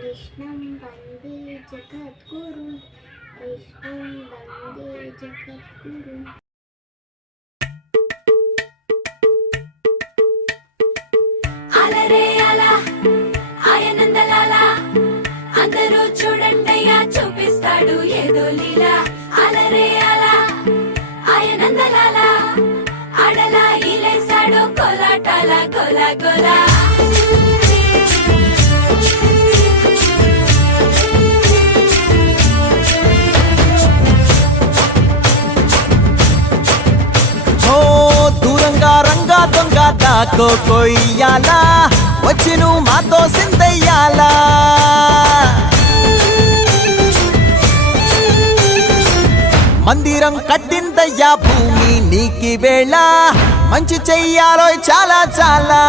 कृष्णं वन्दे जगद्गुरुं कृष्णं वन्दे जगद्गुरुं అలరే అలా ఆయనందలాలా అందరూ చూడండయ్యా చూపిస్తాడు ఏదో లీలా అలరే అలా ఆయనందలాలా ఆడలా ఇలేసాడు కోలాటాల గోలా గోలా దూరంగా రంగా దొంగ దాకో కొయ్యాలా వచ్చి నువ్వు మాతో సిందయ్యాలా మందిరం కట్టిందయ్యా భూమి నీకి వేళ మంచి చెయ్యాలో చాలా చాలా